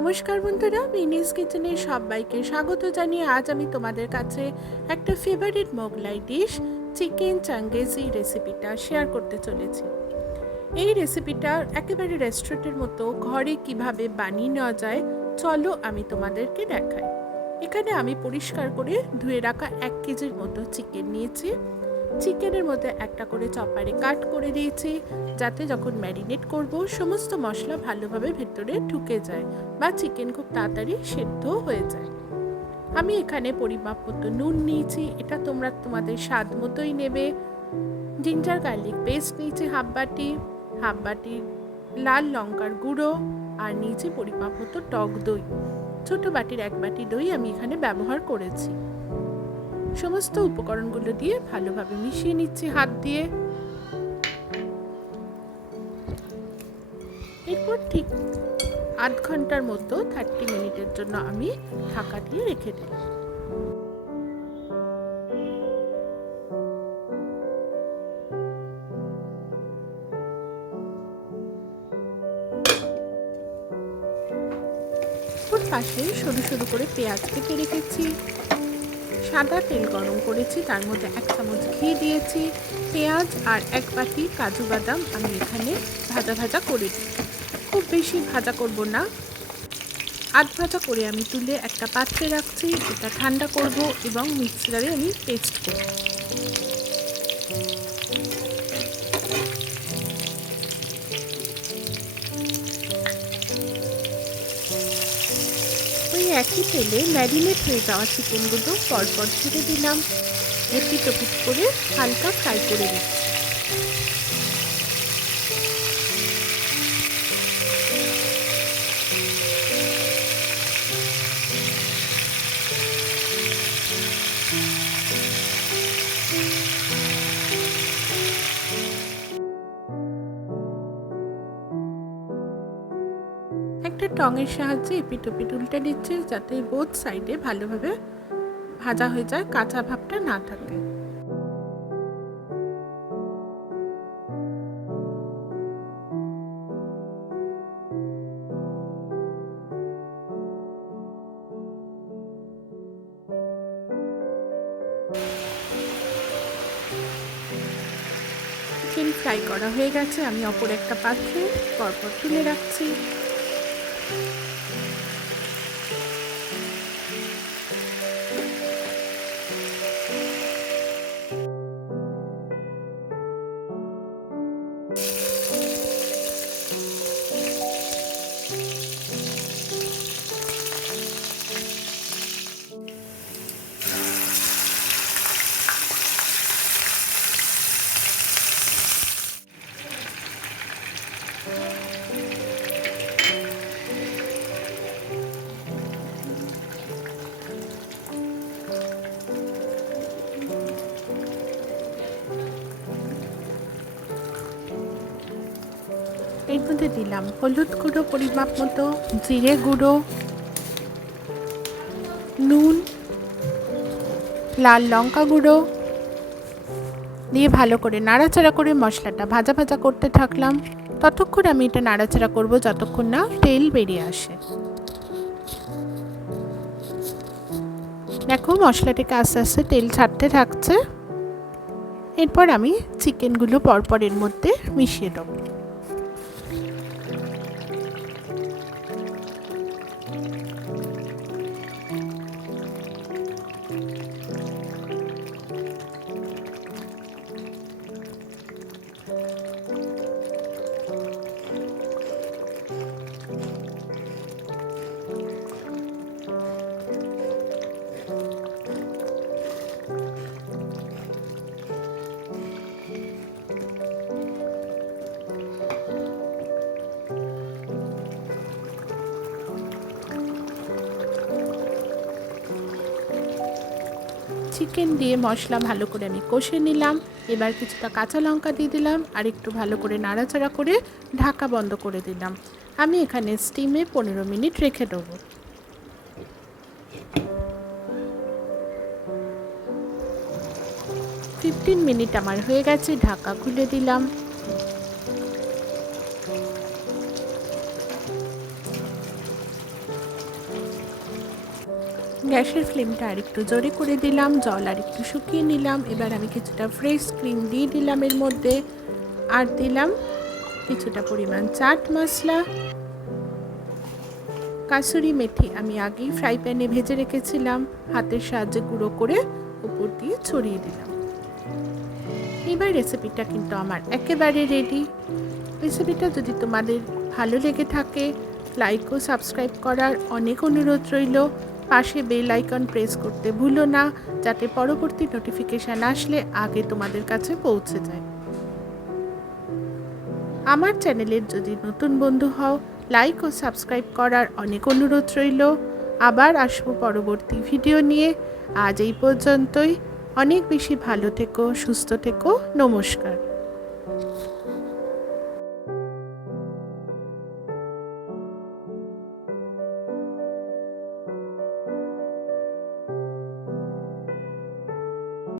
নমস্কার বন্ধুরা, মিনিস কিচেনে সবাইকে স্বাগত জানিয়ে আজ আমি তোমাদের কাছে একটা favourite Mughlai dish chicken changezi রেসিপিটা শেয়ার করতে চলেছি। এই রেসিপিটা একেবারে রেস্টুরেন্টের মতো ঘরে কিভাবে বানিয়ে নেওয়া যায় চলো আমি তোমাদেরকে দেখাই। এখানে আমি পরিষ্কার করে ধুয়ে রাখা 1 কেজির মতো চিকেন নিয়েছি। চিকেনের মধ্যে একটা করে চপারে কাট করে দিয়েছি, যাতে যখন ম্যারিনেট করব সমস্ত মশলা ভালোভাবে ভেতরে ঢুকে যায় বা চিকেন খুব তাড়াতাড়ি সেদ্ধ হয়ে যায়। আমি এখানে পরিমাপ মতো নুন নিয়েছি, এটা তোমরা তোমাদের স্বাদ মতোই নেবে। জিঞ্জার গার্লিক পেস্ট নিয়েছি হাফ বাটি লাল লঙ্কার গুঁড়ো, আর নিয়েছি পরিমাপ মতো টক দই। ছোট বাটির 1 বাটি দই আমি এখানে ব্যবহার করেছি। সমস্ত উপকরণগুলো দিয়ে ভালোভাবে মিশিয়ে নিচ্ছি হাত দিয়ে। এরপর ঠিক আধ ঘন্টার মতো 30 মিনিটের জন্য আমি ঢাকা দিয়ে রেখে দিলাম। ওর পাশে সরু সরু করে পেঁয়াজ কেটে রেখেছি। সাদা তেল গরম করেছি, তার মধ্যে 1 চামচ ঘি দিয়েছি। পেঁয়াজ আর 1 বাটি কাজু বাদাম আমি এখানে ভাজা করে দিচ্ছি। খুব বেশি ভাজা করব না, আধ ভাজা করে আমি তুলে একটা পাত্রে রাখছি। এটা ঠান্ডা করব এবং মিক্সারে আমি পেস্ট করব। ওই একই তেলে ম্যারিনেট হয়ে যাওয়া চিকেনগুলো পরপর ছেড়ে দিলাম। এপিট ওপিট করে হালকা ফ্রাই করে দিচ্ছি। একটা টঙের সাহায্যে এপিট ওপিট উল্টে দিচ্ছি, যাতে বোথ সাইডে ভালোভাবে ভাজা হয়ে যায়, কাঁচা ভাবটা না থাকে। চিকেন ফ্রাই করা হয়ে গেছে, আমি অপর একটা পাত্রে পরপর তুলে রাখছি। এর মধ্যে দিলাম হলুদ গুঁড়ো পরিমাপ মতো, জিরে গুঁড়ো, নুন, লাল লঙ্কা গুঁড়ো দিয়ে ভালো করে নাড়াচাড়া করে মশলাটা ভাজা করতে থাকলাম। ততক্ষণ আমি এটা নাড়াচাড়া করব যতক্ষণ না তেল বেরিয়ে আসে। দেখো মশলাটাকে আস্তে আস্তে তেল ছাড়তে থাকছে। এরপর আমি চিকেনগুলো পরপর এর মধ্যে মিশিয়ে দেবো। চিকেন দিয়ে মশলা ভালো করে আমি কষে নিলাম। এবার কিছুটা কাঁচা লঙ্কা দিয়ে দিলাম আর একটু ভালো করে নাড়াচাড়া করে ঢাকা বন্ধ করে দিলাম। আমি এখানে স্টিমে 15 মিনিট রেখে দেবো। 15 মিনিট আমার হয়ে গেছে, ঢাকা খুলে দিলাম। গ্যাসের ফ্লেমটা আরেকটু জোরে করে দিলাম, জল আরেকটু শুকিয়ে নিলাম। এবার আমি কিছুটা ফ্রেশ ক্রিম দিয়ে দিলাম এর মধ্যে, আর দিলাম কিছুটা পরিমাণ চাট মশলা। কাসুরি মেথি আমি আগেই ফ্রাই প্যানে ভেজে রেখেছিলাম, হাতের সাহায্যে গুঁড়ো করে উপর দিয়ে ছড়িয়ে দিলাম। এবার রেসিপিটা কিন্তু আমার একেবারে রেডি। রেসিপিটা যদি তোমাদের ভালো লেগে থাকে, লাইক ও সাবস্ক্রাইব করার অনেক অনুরোধ রইল। পাশে বেল আইকন প্রেস করতে ভুলো না, যাতে পরবর্তী নোটিফিকেশান আসলে আগে তোমাদের কাছে পৌঁছে যায়। আমার চ্যানেলের যদি নতুন বন্ধু হও, লাইক ও সাবস্ক্রাইব করার অনেক অনুরোধ রইল। আবার আসবো পরবর্তী ভিডিও নিয়ে। আজ এই পর্যন্তই। অনেক বেশি ভালো থেকো, সুস্থ থেকো। নমস্কার।